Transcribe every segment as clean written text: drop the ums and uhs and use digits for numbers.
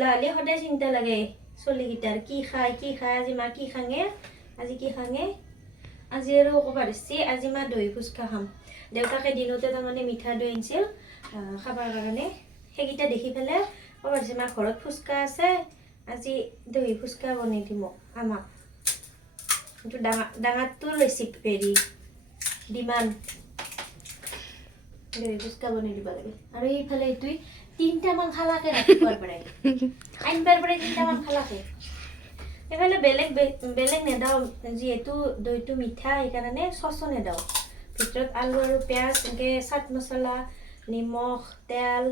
গধূলা হলে সদায় চিন্তা লাগে চলিকেইটাৰ কি খায় আজি মা কি খাঙে আজি কি খাঙে আজি আৰু ক'বা দিছি আজি মা দহি ফুচকা খাম দেউতাকে দিনতে তাৰমানে মিঠা দৈ আনিছিল খাবৰ কাৰণে সেইকেইটা দেখি পেলাই ক'বা দিছি মা ঘৰত ফুচকা আছে আজি দহি ফুচকা বনাই দিম আমাক এইটো ডাঙৰটোৰ ৰেচিপি হেৰি ডিমাণ্ড দহি ফুচকা বনাই দিব লাগে আৰু এইফালে এইটোই 3টামান খালাকে ৰাতিপুৱাৰ পৰাই আইনবাৰ পৰাই 3টামান খালাকে এফালে বেলেগ নেদাও যিহেতু দৈটো মিঠা সেইকাৰণে চচো নেদাও ভিতৰত আলু আৰু পিঁয়াজ এনেকৈ চাট মছলা নিমখ তেল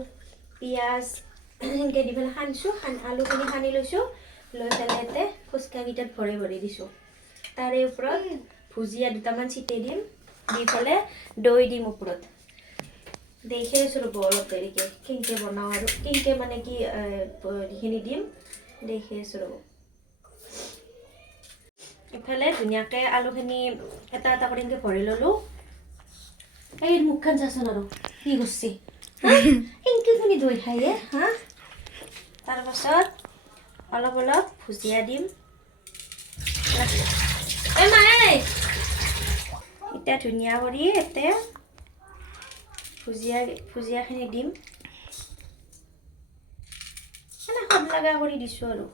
পিঁয়াজ এনেকৈ দি পেলাই সানিছোঁ আলুখিনি সানি লৈছোঁ লৈ পেলাই ইয়াতে ফুচকাকেইটাত ভৰাই দিছোঁ তাৰে ওপৰত ভুজিয়া দুটামান ছিটাই দিম দি পেলাই দৈ দিম ওপৰত দেখি আছোঁ ৰ'ব অলপ দেৰিকৈ কেনেকৈ বনাওঁ আৰু কেনেকৈ মানে কি এইখিনি দিম দেখি আছোঁ ৰ'ব ইফালে ধুনীয়াকৈ আলুখিনি এটা এটা কৰি এনেকৈ ভৰাই ল'লোঁ এই মুখখন চাচোন আৰু কি কৰিছে এনেকৈ তুমি দৈ খায়ে হা তাৰপাছত অলপ ভুজিয়া দিম এতিয়া ধুনীয়া কৰি ইয়াতে ভুজিয়াখিনি দিম মানে সব লগা কৰি দিছোঁ আৰু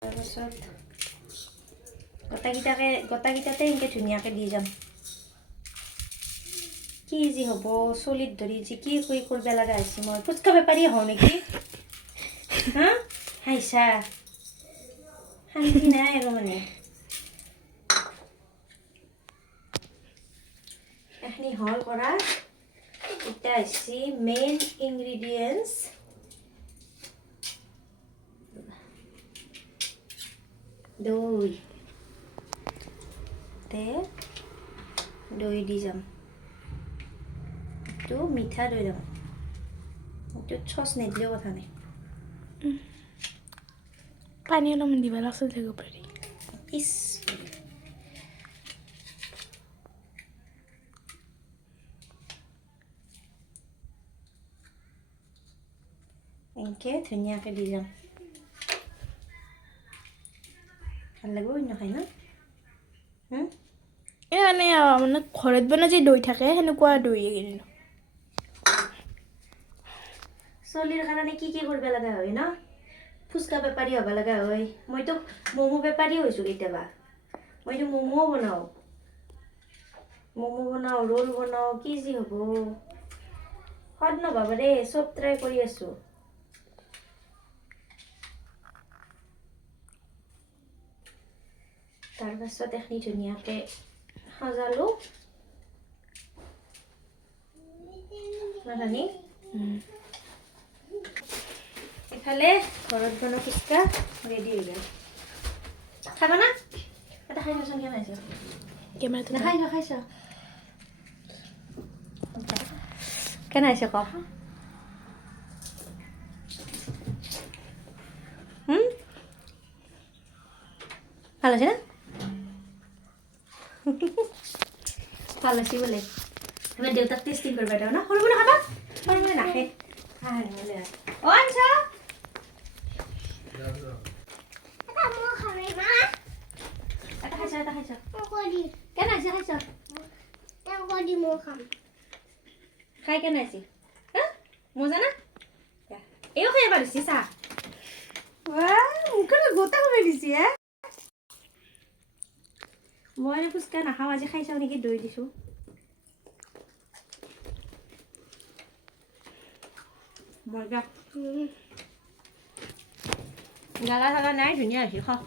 তাৰপাছত গোটাকেইটাতে এনেকৈ ধুনীয়াকৈ দি যাম কি যি হ'ব চলিত ধৰি যি কি কৰিব লগা হৈছে মই ফুচকা বেপাৰী হওঁ নেকি হা হাইছা শান্তি নাই আৰু মানে এইখিনি হ'ল কৰা এটা হৈছে মেইন ইনগ্ৰিডিয়েণ্টছ দৈ দি যাম এইটো মিঠা দৈ যাম এইটো চচ নিদিলেও কথা নাই পানী অলপমান দিব লাগছিল থাকিব পাৰি ইছ এনেকৈ ধুনীয়াকৈ দি যাম ভাল লাগিব নহয় ন মানে ঘৰত বনাই যে দৈ থাকে সেনেকুৱা দৈ কিনিলোঁ চলিৰ কাৰণে কি কৰিব লগা হয় ন ফুচকা বেপাৰী হ'ব লগা হয় মইতো ম'ম' বেপাৰী হৈছোঁ কেতিয়াবা মইতো ম'ম'ও বনাওঁ ৰোল বনাওঁ কি যি হ'ব সদ নভাবা দেই চব ট্ৰাই কৰি আছোঁ তাৰপাছত এইখিনি ধুনীয়াকৈ সজালোঁ নাজানি ইফালে ঘৰত বনোৱা ফুচকা ৰেডি হৈ গ'ল খাবা না এটা খাই চাচোন কেনে হৈছে কেমেৰাটো খাইছ কেনে হৈছে ক ভাল হৈছে না ভাল হৈছে বোলে এবাৰ দেউতাক টেষ্টিং কৰিব দিওঁ না সৰু খাবা সৰু নাখে অ আনছ এটা খাইছ কেনে হৈছে খাই কেনে হৈছে মজা না এইও খাই এবাৰ দিছি চাহ মুখত গোটা কমাই দিছি মই ফুচকা নাখাওঁ আজি খাই চাওঁ নেকি দৈ দিছোঁ মজা গালা চালা নাই ধুনীয়া হৈছে খাওঁ